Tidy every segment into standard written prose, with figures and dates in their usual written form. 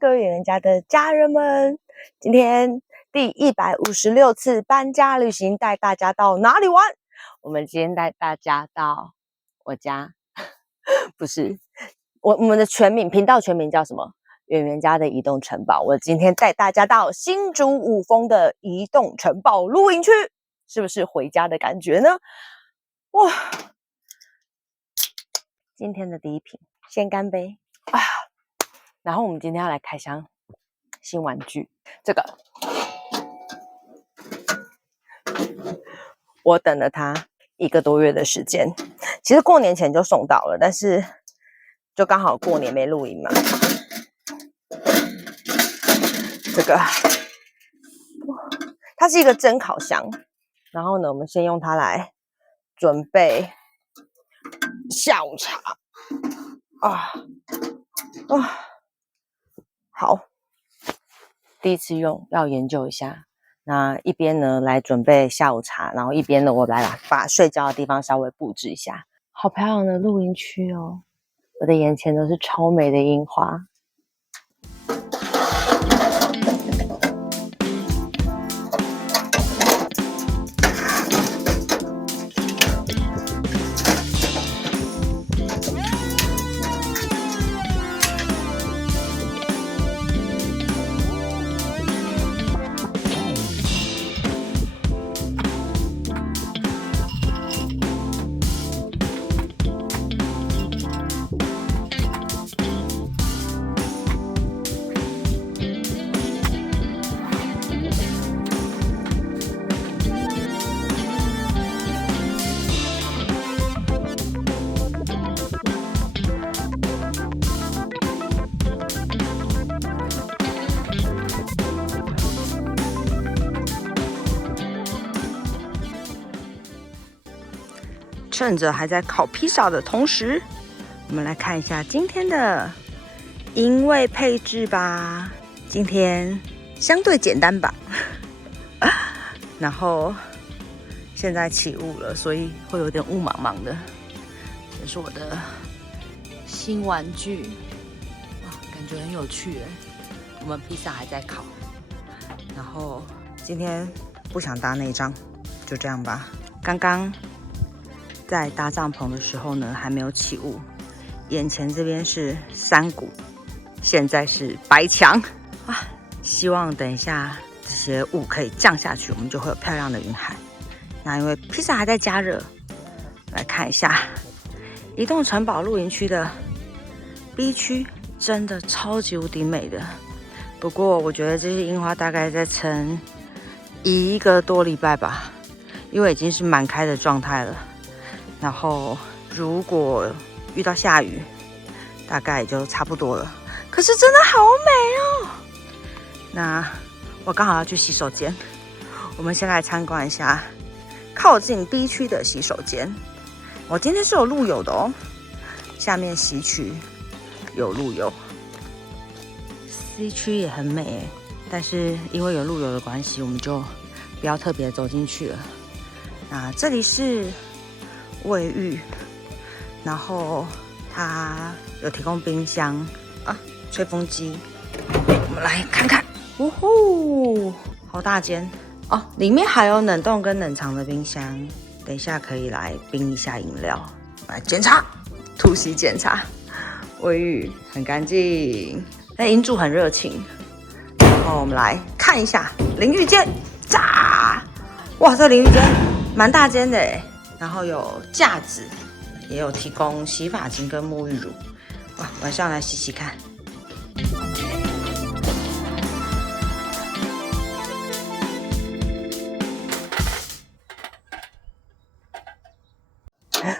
各位远家的家人们，今天第156次搬家旅行，带大家到哪里玩？我们今天带大家到我家，不是我们的频道全名叫什么？远远家的移动城堡。我今天带大家到新竹五峰的移动城堡露营区，是不是回家的感觉呢？哇！今天的第一瓶，先干杯啊！然后我们今天要来开箱新玩具，这个我等了它1个多月的时间，其实过年前就送到了，但是就刚好过年没露营嘛。这个它是一个蒸烤箱，然后呢，我们先用它来准备下午茶好，第一次用要研究一下。那一边呢来准备下午茶，然后一边呢我来把睡觉的地方稍微布置一下。好漂亮的露营区哦，我的眼前都是超美的樱花。趁着还在烤披萨的同时，我们来看一下今天的营位配置吧。今天相对简单吧，然后现在起雾了，所以会有点雾茫茫的。这是我的新玩具，哇，感觉很有趣耶。我们披萨还在烤，然后今天不想搭内帐，就这样吧。刚刚在搭帐篷的时候呢，还没有起雾，眼前这边是山谷，现在是白墙啊！希望等一下这些雾可以降下去，我们就会有漂亮的云海。那因为披萨还在加热，来看一下移动城堡露营区的 B 区，真的超级无敌美的。不过我觉得这些樱花大概再撑1个多礼拜吧，因为已经是满开的状态了。然后如果遇到下雨，大概也就差不多了。可是真的好美哦！那我刚好要去洗手间，我们先来参观一下靠近 B 区的洗手间。我今天是有路友的哦，下面 C 区有路友，C 区也很美耶，但是因为有路友的关系，我们就不要特别走进去了。那这里是卫浴，然后它有提供冰箱啊，吹风机。我们来看看，呜呼，好大间哦！里面还有冷冻跟冷藏的冰箱，等一下可以来冰一下饮料。来检查，突袭检查，卫浴很干净，但银主很热情。然后我们来看一下淋浴间，炸！哇，这淋浴间蛮大间的耶，然后有架子，也有提供洗发精跟沐浴乳。哇，晚上来洗洗看。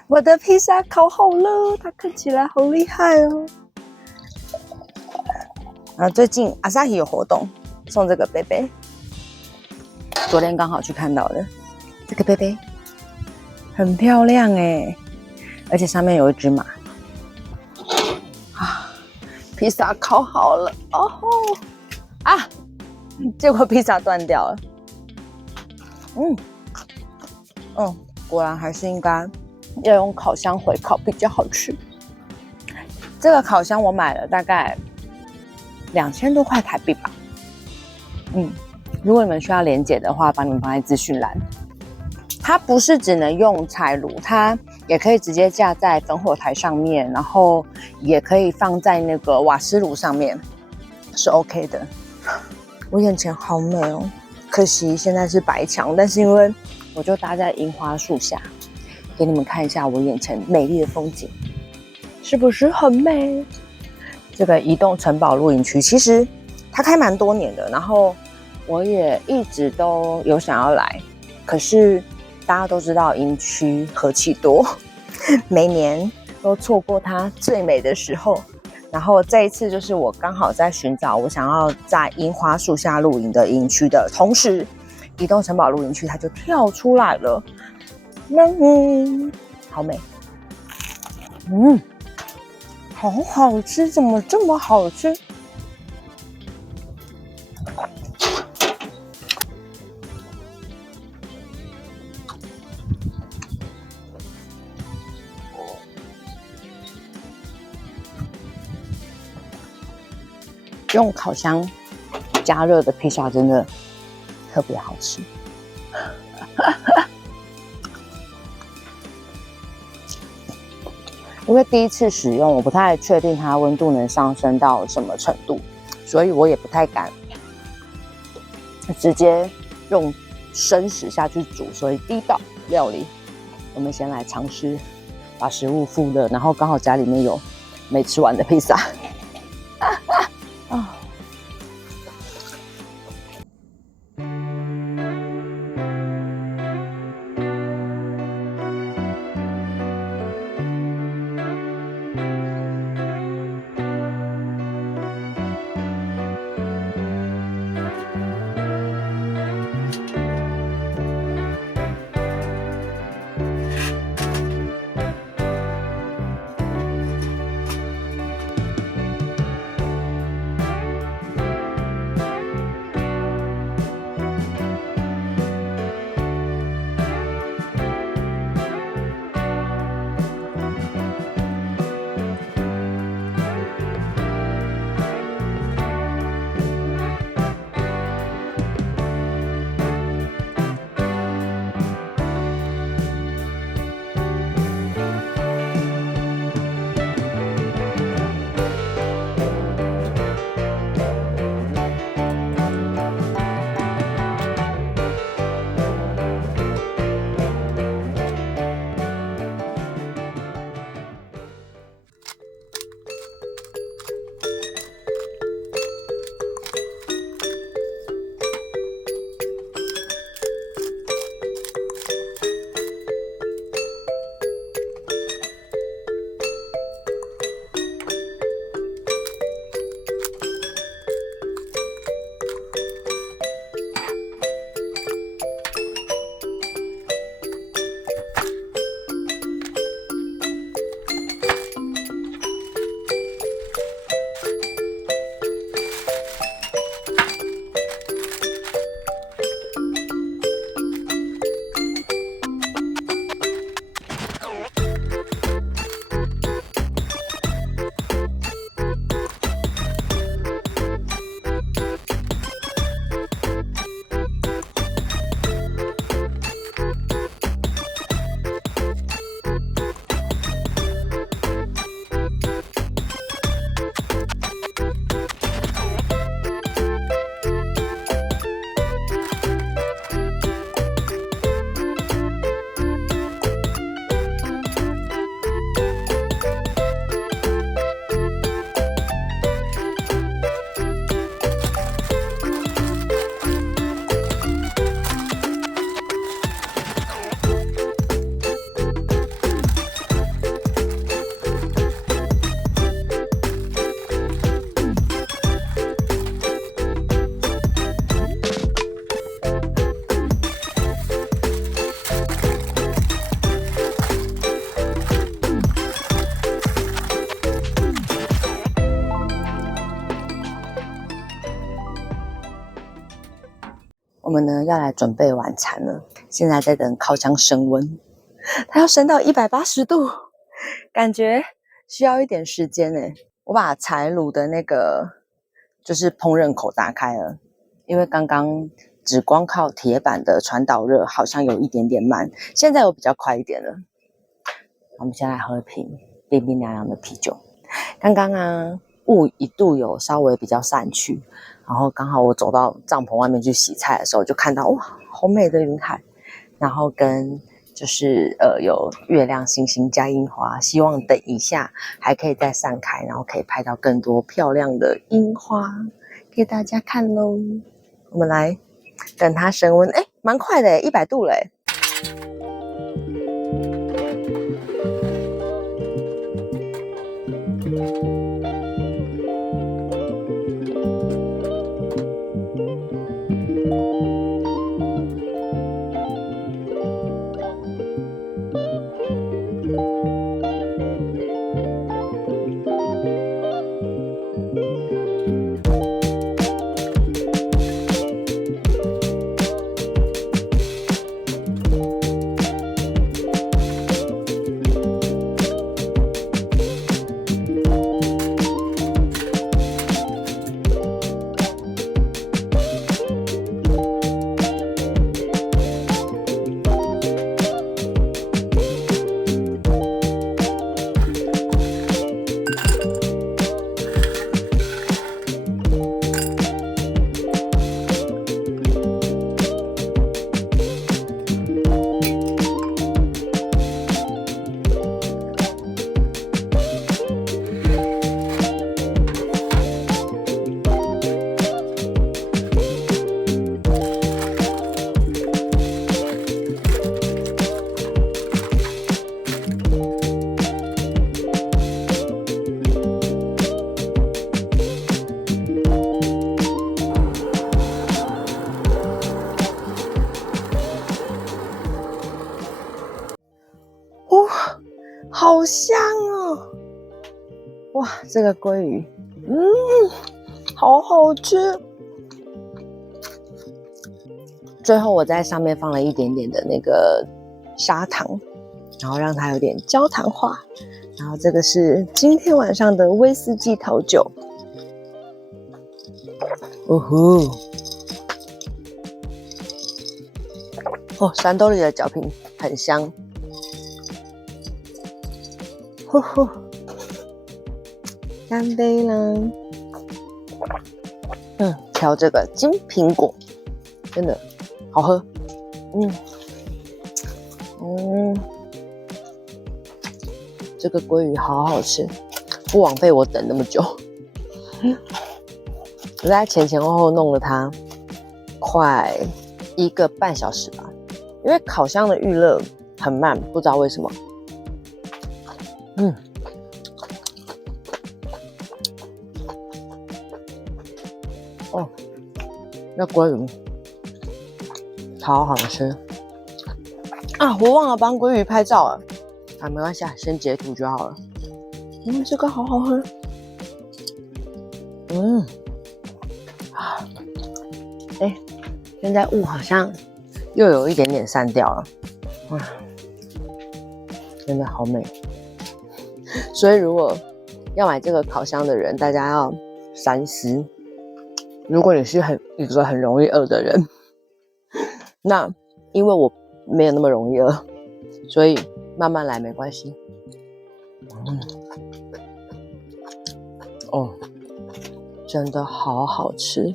我的披萨烤好了，它看起来好厉害哦。最近阿萨希有活动，送这个杯杯。昨天刚好去看到的，这个杯杯很漂亮哎，而且上面有一只马。啊，披萨烤好了哦吼！啊，结果披萨断掉了。果然还是应该要用烤箱回烤比较好吃。这个烤箱我买了大概2000多块台币吧。如果你们需要连结的话，帮你们放在资讯栏。它不是只能用柴炉，它也可以直接架在烽火台上面，然后也可以放在那个瓦斯炉上面，是 OK 的。我眼前好美哦，可惜现在是白墙，但是因为我就搭在樱花树下，给你们看一下我眼前美丽的风景，是不是很美？这个移动城堡露营区其实它开蛮多年的，然后我也一直都有想要来，可是大家都知道营区和气多，每年都错过它最美的时候。然后这一次就是我刚好在寻找我想要在樱花树下露营的营区的同时，移动城堡露营区它就跳出来了。好美，好好吃，怎么这么好吃？用烤箱加热的披萨真的特别好吃。因为第一次使用，我不太确定它温度能上升到什么程度，所以我也不太敢直接用生食下去煮。所以第一道料理，我们先来尝试把食物复热，然后刚好家里面有没吃完的披萨。们呢要来准备晚餐了，现在在等烤箱升温，它要升到180度，感觉需要一点时间耶。我把柴炉的那个就是烹饪口打开了，因为刚刚只光靠铁板的传导热好像有一点点慢，现在有比较快一点了。我们先来喝一瓶冰冰凉凉的啤酒。刚刚啊，雾一度有稍微比较散去，然后刚好我走到帐篷外面去洗菜的时候，就看到哇，好美的云海，然后跟就是有月亮、星星加樱花，希望等一下还可以再散开，然后可以拍到更多漂亮的樱花给大家看咯。我们来等它升温，蛮快的，100度了。好香哦！哇，这个鲑鱼，好好吃。最后我在上面放了一点点的那个砂糖，然后让它有点焦糖化。然后这个是今天晚上的威士忌调酒。山兜里的角瓶很香。干杯啦！挑这个金苹果，真的好喝。这个鲑鱼好好吃，不枉费我等那么久。我在前后后弄了它快1个半小时吧，因为烤箱的预热很慢，不知道为什么。那鲑鱼好好吃啊！我忘了帮鲑鱼拍照了没关系，先截图就好了。这个好好喝。现在雾好像又有一点点散掉了，真的好美。所以如果要买这个烤箱的人，大家要三思。如果你是一个很容易饿的人，那因为我没有那么容易饿，所以慢慢来没关系。真的好好吃。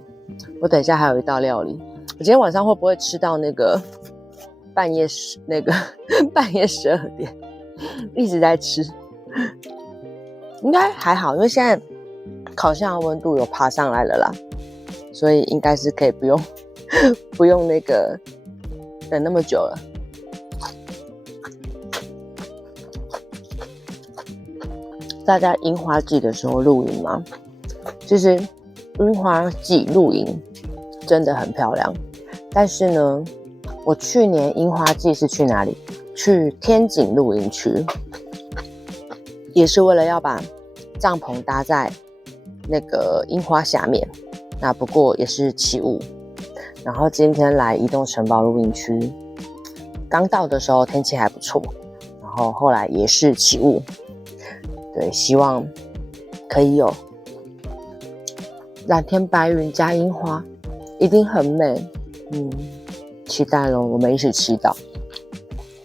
我等一下还有一道料理，我今天晚上会不会吃到那个半夜12点一直在吃？应该还好，因为现在烤箱的温度有爬上来了啦，所以应该是可以不用那个等那么久了。大家樱花季的时候露营吗？其实樱花季露营真的很漂亮，但是呢，我去年樱花季是去哪里？去天井露营区，也是为了要把帐篷搭在那个樱花下面。那不过也是起雾，然后今天来移动城堡露营区，刚到的时候天气还不错，然后后来也是起雾，对，希望可以有蓝天白云加樱花，一定很美。期待咯，我们一起祈祷。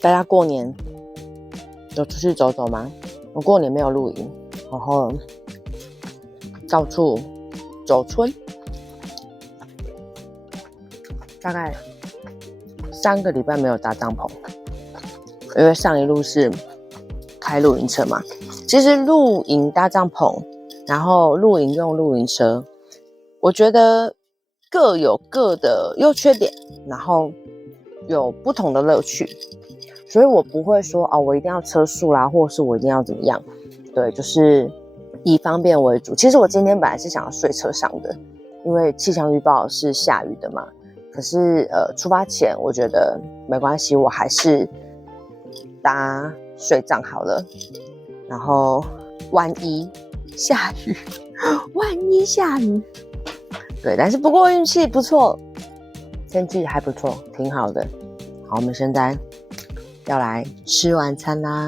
大家过年有出去走走吗？我过年没有露营，然后到处走村，大概3个礼拜没有搭帐篷，因为上一路是开露营车嘛。其实露营搭帐篷，然后露营用露营车，我觉得各有各的优缺点，然后有不同的乐趣，所以我不会说我一定要车速啦，或是我一定要怎么样，对，就是以方便为主。其实我今天本来是想要睡车上的，因为气象预报是下雨的嘛，可是出发前我觉得没关系，我还是搭睡帐好了，然后万一下雨对，但是不过运气不错，天气还不错，挺好的。好，我们现在要来吃晚餐啦。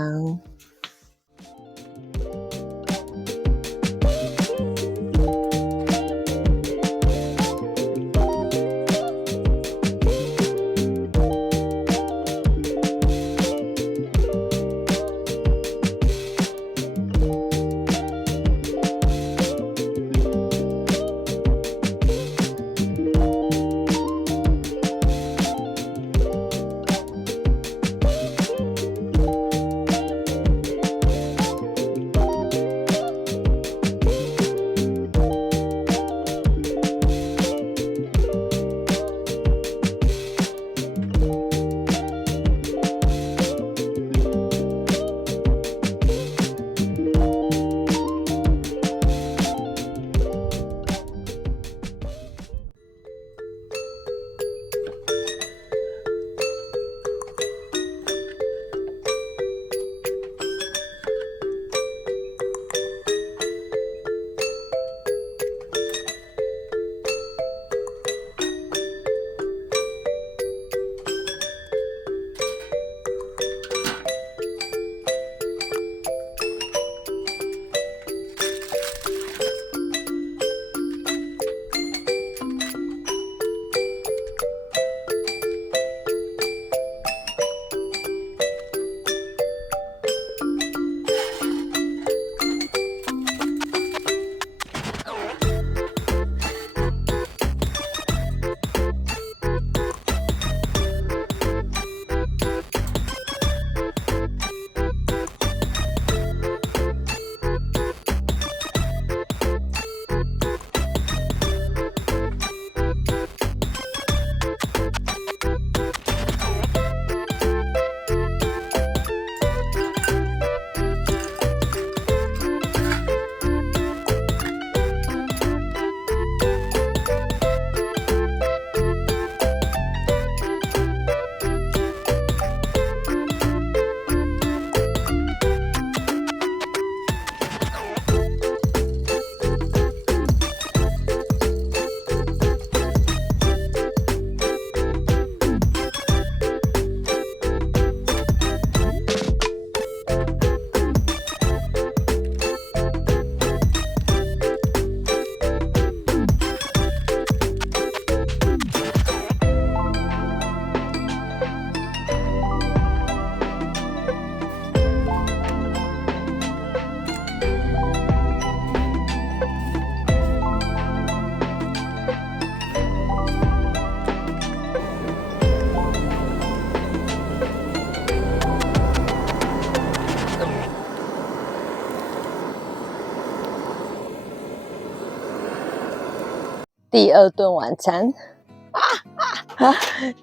第2顿晚餐，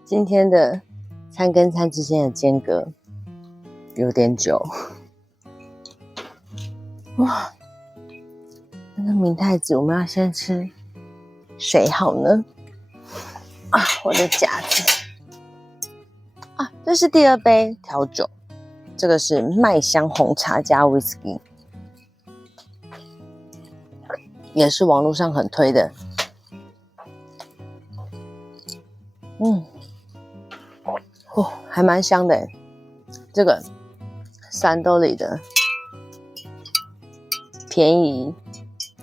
今天的餐跟餐之间的间隔有点久。哇，那个明太子我们要先吃谁好呢？我的夹子这是第2杯调酒，这个是麦香红茶加 whisky， 也是网络上很推的。还蛮香的耶。这个三兜里的便宜，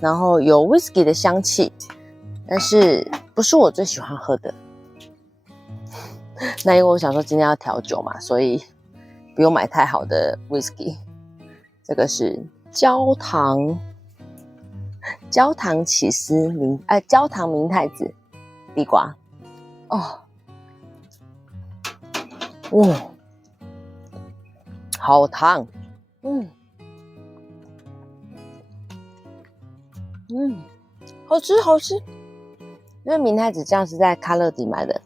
然后有 whisky 的香气，但是不是我最喜欢喝的。那因为我想说今天要调酒嘛，所以不用买太好的 whisky。这个是焦糖起司焦糖明太子地瓜好烫，好吃，因为明太子酱是在咖乐迪买的，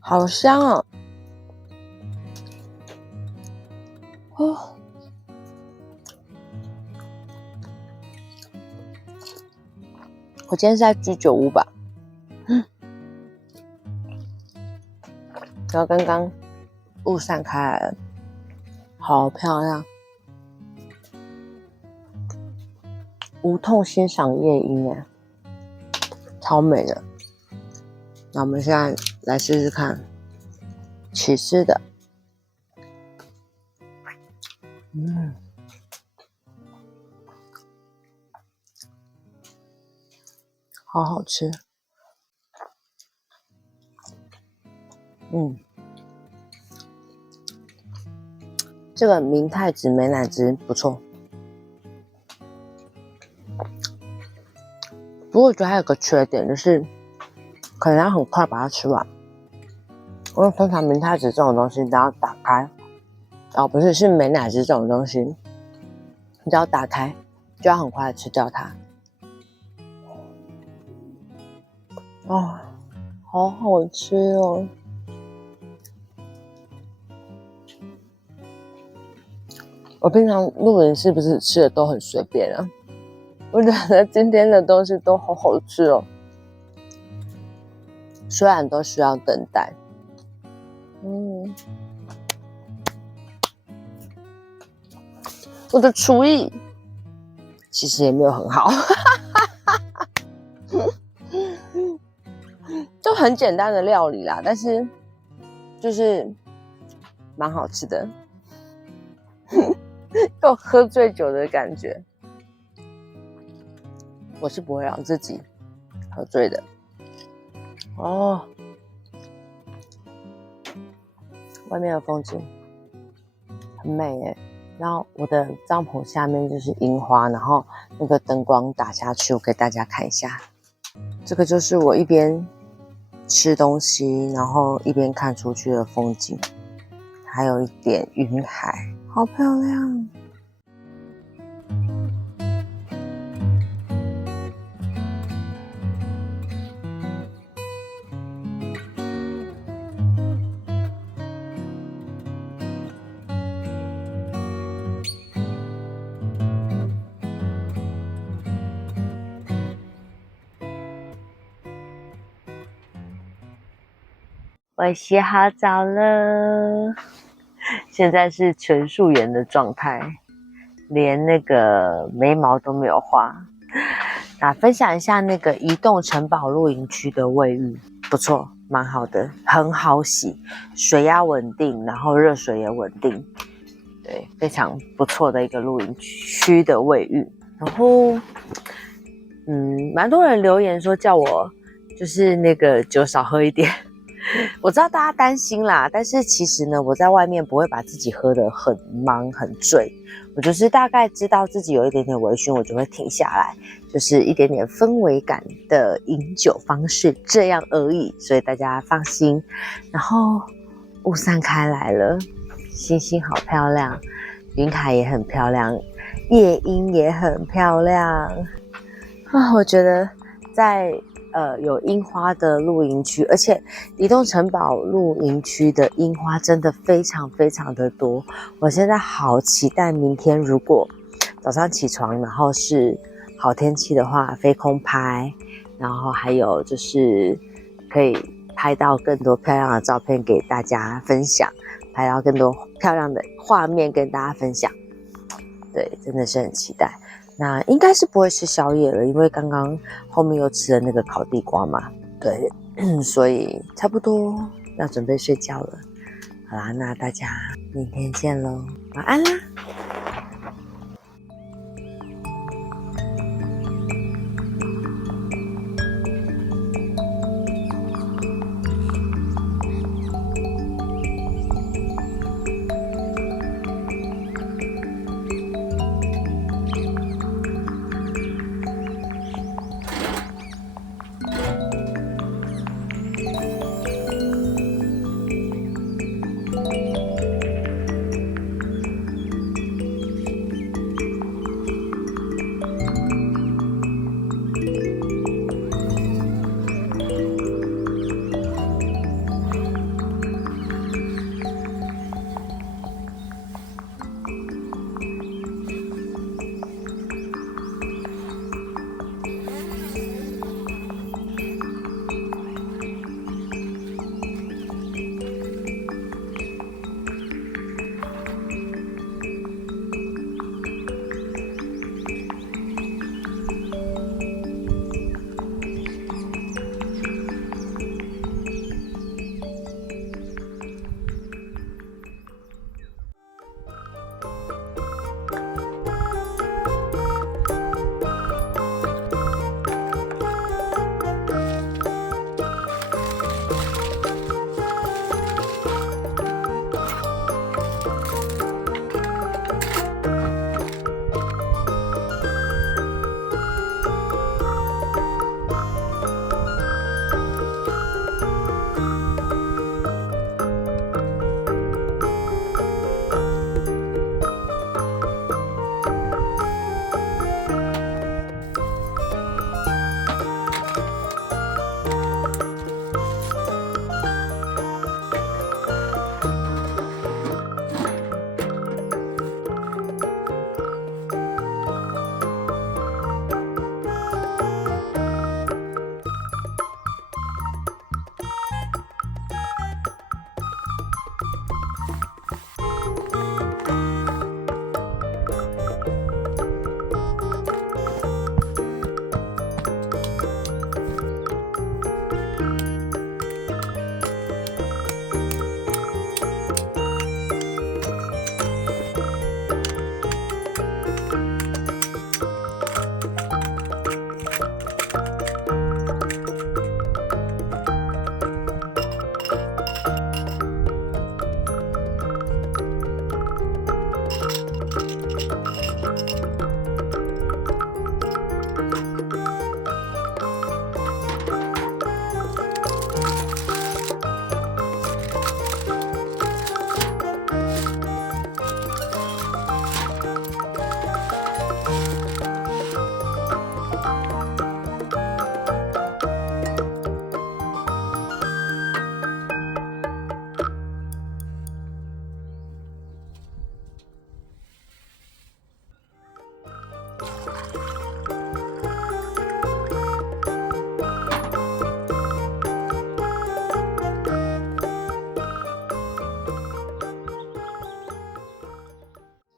好香我今天是在居酒屋吧，然后刚刚雾散开来了，好漂亮，无痛欣赏夜莺耶，超美的。那我们现在来试试看起司的，好好吃，这个明太子美乃滋不错，不过我觉得还有个缺点就是可能要很快把它吃完，因为通常明太子这种东西你都要打开，不是，是美乃滋这种东西你只要打开就要很快的吃掉它。好好吃哦。我平常露营是不是吃的都很随便啊？我觉得今天的东西都好好吃哦，虽然都需要等待。我的厨艺其实也没有很好，就很简单的料理啦，但是就是蛮好吃的，有喝醉酒的感觉。我是不会让自己喝醉的。外面的风景很美耶，然后我的帐篷下面就是樱花，然后那个灯光打下去，我给大家看一下。这个就是我一边吃东西，然后一边看出去的风景，还有一点云海，好漂亮。我洗好澡了，现在是全素颜的状态，连那个眉毛都没有画。分享一下那个移动城堡露营区的卫浴，不错，蛮好的，很好洗，水压稳定，然后热水也稳定，对，非常不错的一个露营区的卫浴。然后，蛮多人留言说叫我就是那个酒少喝一点。我知道大家担心啦，但是其实呢，我在外面不会把自己喝得很忙很醉，我就是大概知道自己有一点点微醺，我就会停下来，就是一点点氛围感的饮酒方式，这样而已，所以大家放心。然后雾散开来了，星星好漂亮，云海也很漂亮，夜莺也很漂亮我觉得在有樱花的露营区，而且移动城堡露营区的樱花真的非常非常的多。我现在好期待明天，如果早上起床然后是好天气的话，飞空拍，然后还有就是可以拍到更多漂亮的照片给大家分享，拍到更多漂亮的画面跟大家分享。对，真的是很期待。那应该是不会吃宵夜了，因为刚刚后面又吃了那个烤地瓜嘛，对，所以差不多要准备睡觉了。好啦，那大家明天见咯，晚安啦。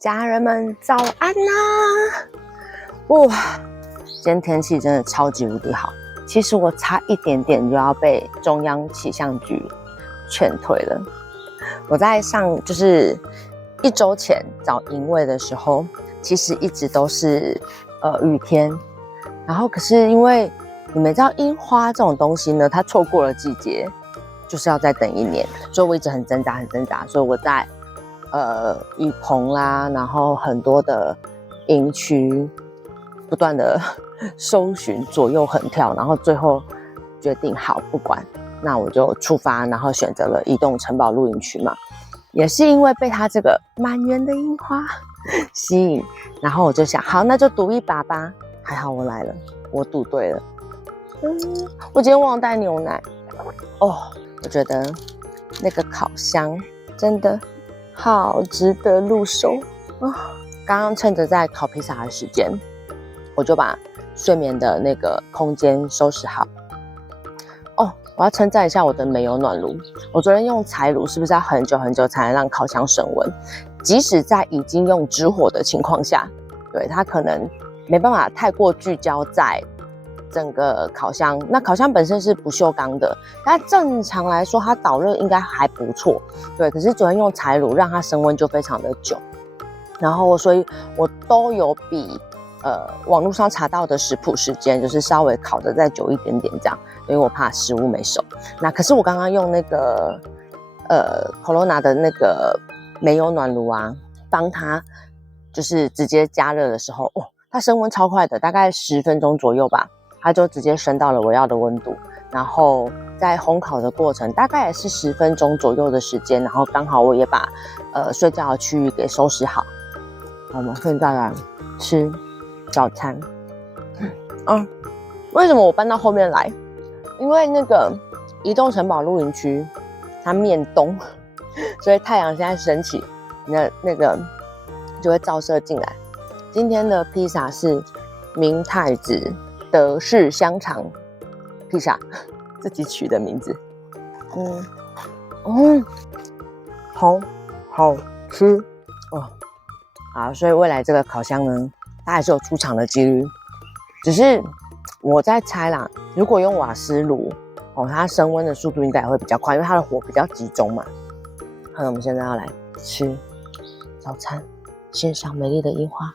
家人们早安啦！哇，今天天气真的超级无敌好。其实我差一点点就要被中央气象局劝退了。我在就是1周前找营位的时候，其实一直都是雨天。然后可是因为你们知道樱花这种东西呢，它错过了季节，就是要再等1年，所以我一直很挣扎。所以我在雨棚啦，然后很多的营区不断的搜寻，左右横跳，然后最后决定好不管，那我就出发，然后选择了移动城堡露营区嘛。也是因为被它这个满园的樱花吸引，然后我就想，好，那就赌一把吧。还好我来了，我赌对了。我今天忘了带牛奶哦。我觉得那个烤箱真的好值得入手啊！刚刚趁着在烤披萨的时间，我就把睡眠的那个空间收拾好。哦，我要称赞一下我的煤油暖炉。我昨天用柴炉，是不是要很久才能让烤箱升温？即使在已经用直火的情况下，对，它可能没办法太过聚焦在整个烤箱。那烤箱本身是不锈钢的，但正常来说它导热应该还不错，对。可是昨天用柴炉让它升温就非常的久，然后所以我都有比网络上查到的食谱时间就是稍微烤的再久一点点这样，因为我怕食物没熟。那可是我刚刚用那个Corona 的那个煤油暖炉啊，帮它就是直接加热的时候，它升温超快的，大概10分钟左右吧，它就直接升到了我要的温度。然后在烘烤的过程大概也是10分钟左右的时间，然后刚好我也把睡觉的区域给收拾好。我们现在来吃早餐。为什么我搬到后面来？因为那个移动城堡露营区它面东，所以太阳现在升起，那个就会照射进来。今天的披萨是明太子德式香肠披萨，自己取的名字。好吃哦。好，所以未来这个烤箱呢，它还是有出厂的几率。只是我在猜啦，如果用瓦斯炉，它升温的速度应该也会比较快，因为它的火比较集中嘛。好，那我们现在要来吃早餐，欣赏美丽的樱花。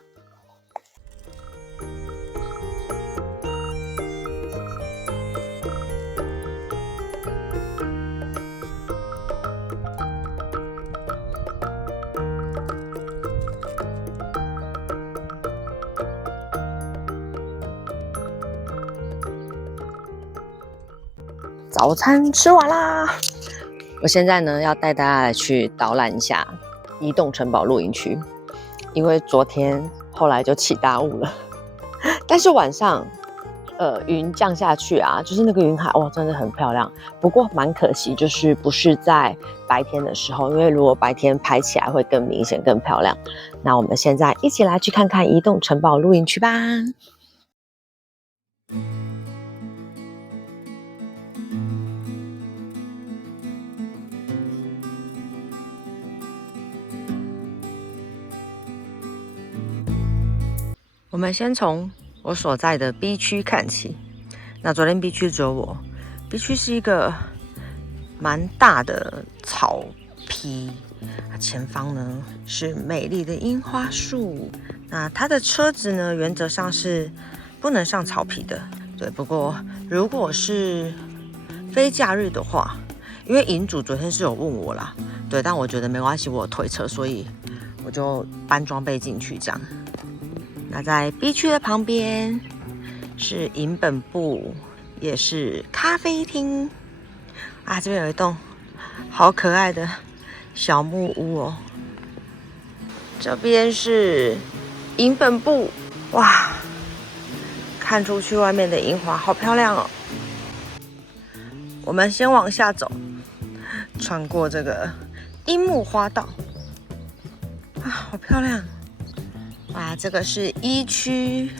早餐吃完啦，我现在呢要带大家来去导览一下移动城堡露营区，因为昨天后来就起大雾了，但是晚上云降下去啊，就是那个云海真的很漂亮。不过蛮可惜，就是不是在白天的时候，因为如果白天拍起来会更明显更漂亮。那我们现在一起来去看看移动城堡露营区吧。我们先从我所在的 B 区看起。那昨天 B 区只有我。B 区是一个蛮大的草皮，前方呢是美丽的樱花树。那它的车子呢，原则上是不能上草皮的。对，不过如果是非假日的话，因为营主昨天是有问我啦，对，但我觉得没关系，我有推车，所以我就搬装备进去这样。那在 B 区的旁边是营本部，也是咖啡厅啊。这边有一栋好可爱的小木屋哦。这边是营本部，哇，看出去外面的樱花好漂亮哦。我们先往下走，穿过这个樱木花道啊，好漂亮。哇，这个是1区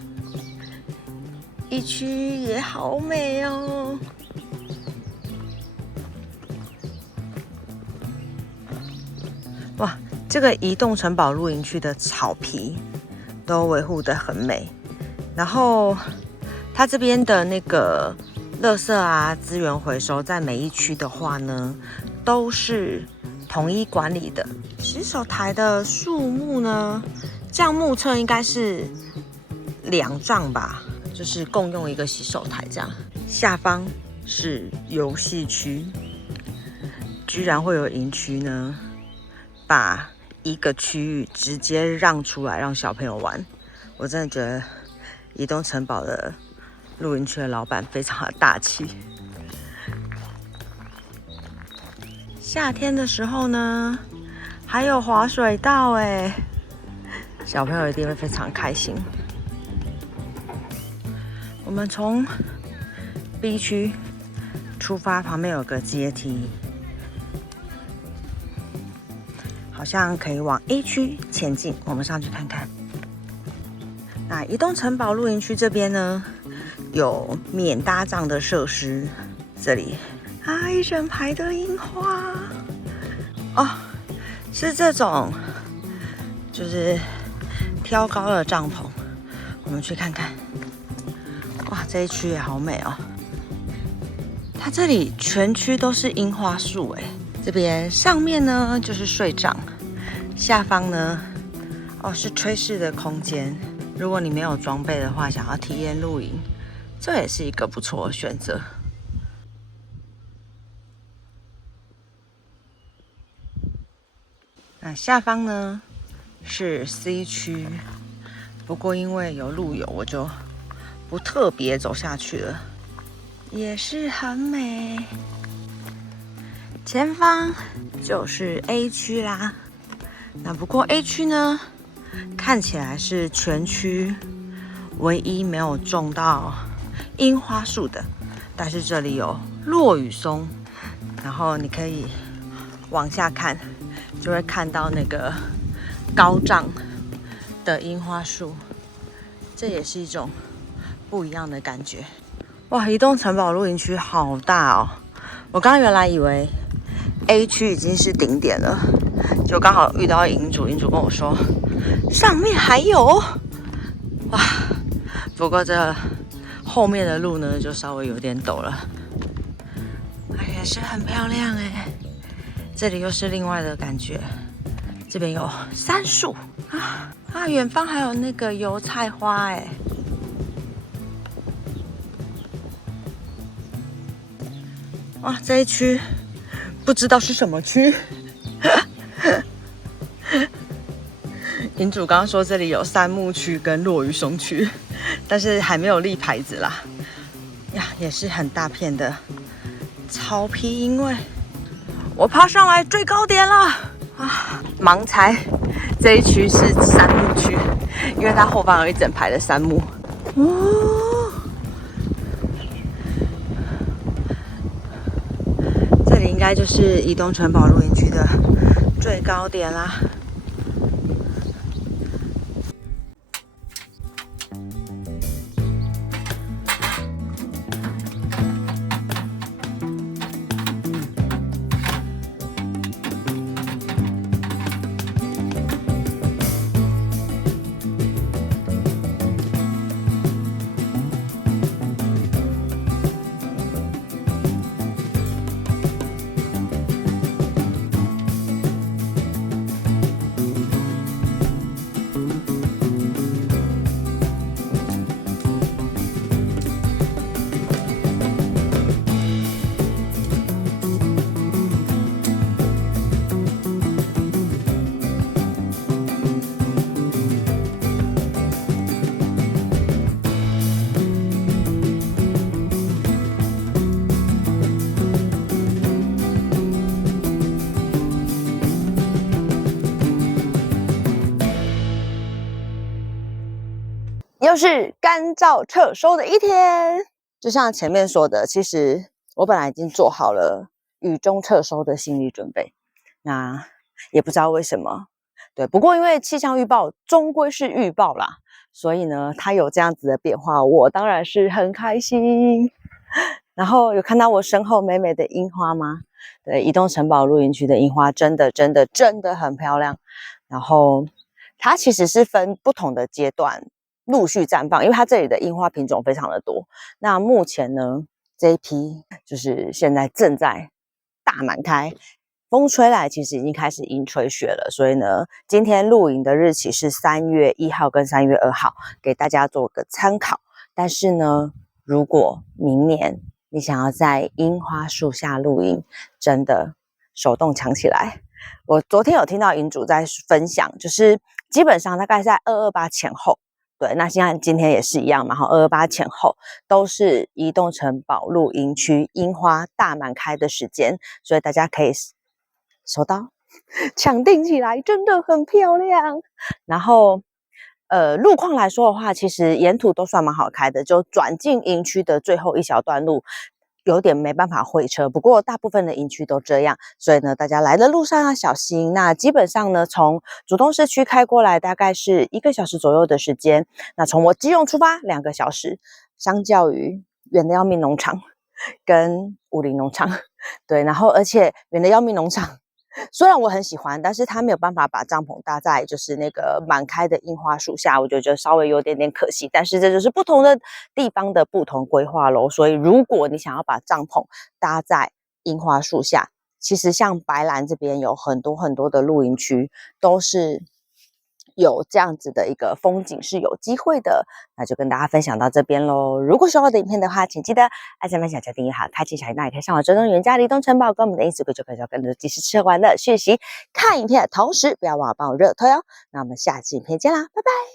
，1区也好美哦。哇，这个移动城堡露营区的草皮都维护得很美，然后它这边的那个垃圾啊资源回收，在每一区的话呢，都是统一管理的。洗手台的数目呢？这样目测应该是2帐吧，就是共用一个洗手台这样。下方是游戏区，居然会有营区呢，把一个区域直接让出来让小朋友玩。我真的觉得移动城堡的露营区的老板非常的大气。夏天的时候呢，还有滑水道哎。小朋友一定会非常开心。我们从 B 区出发，旁边有个阶梯，好像可以往 A 区前进。我们上去看看。那移动城堡露营区这边呢，有免搭帐的设施。这里啊，一整排的樱花哦，是这种，就是挑高的帐篷，我们去看看。哇，这一区也好美哦！它这里全区都是樱花树哎，这边上面呢就是睡帐，下方呢是吹式的空间。如果你没有装备的话，想要体验露营，这也是一个不错的选择。那下方呢是 C 区，不过因为有路友，我就不特别走下去了，也是很美。前方就是 A 区啦。那不过 A 区呢，看起来是全区唯一没有种到樱花树的，但是这里有落羽松，然后你可以往下看，就会看到那个高丈的樱花树，这也是一种不一样的感觉。哇，移动城堡露营区好大哦！我刚刚原来以为 A 区已经是顶点了，就刚好遇到营主，营主跟我说上面还有。哇，不过这后面的路呢就稍微有点陡了，也是很漂亮哎。这里又是另外的感觉，这边有杉树啊，远方还有那个油菜花哎。哇，这一区不知道是什么区。营主刚刚说这里有杉木区跟落羽松区，但是还没有立牌子啦。呀，也是很大片的草皮，因为我爬上来最高点了啊！盲猜这一区是杉木区，因为它后方有一整排的杉木。哦，这里应该就是移动城堡露营区的最高点啦。又是干燥撤收的一天，就像前面说的，其实我本来已经做好了雨中撤收的心理准备，那也不知道为什么，对，不过因为气象预报终归是预报啦，所以呢，它有这样子的变化，我当然是很开心。然后有看到我身后美美的樱花吗？对，移动城堡露营区的樱花真的很漂亮。然后它其实是分不同的阶段陆续绽放，因为它这里的樱花品种非常的多。那目前呢，这一批就是现在正在大满开，风吹来其实已经开始樱吹雪了。所以呢，今天露营的日期是3月1号跟3月2号，给大家做个参考。但是呢，如果明年你想要在樱花树下露营，真的手动抢起来。我昨天有听到营主在分享，就是基本上大概在228前后，对，那今天也是一样嘛，哈，228前后都是移动城堡露营区樱花大满开的时间，所以大家可以手刀抢订起来，真的很漂亮。然后路况来说的话，其实沿途都算蛮好开的，就转进营区的最后一小段路有点没办法会车，不过大部分的营区都这样，所以呢，大家来的路上要小心。那基本上呢，从主动市区开过来大概是1个小时左右的时间，那从我基隆出发2个小时，相较于远的要命农场跟武林农场，对，然后而且远的要命农场虽然我很喜欢，但是它没有办法把帐篷搭在就是那个满开的樱花树下，我就觉得稍微有点可惜。但是这就是不同的地方的不同规划咯。所以如果你想要把帐篷搭在樱花树下，其实像白兰这边有很多的露营区，都是有这样子的一个风景是有机会的。那就跟大家分享到这边咯。如果喜欢我的影片的话，请记得按赞、分享、加订阅好，开启小铃铛，也可以上我追踪原家的移动城堡跟我们的Instagram，就可以找更多即时吃完的讯息。看影片的同时，不要忘了帮我热推哦。那我们下期影片见啦，拜拜。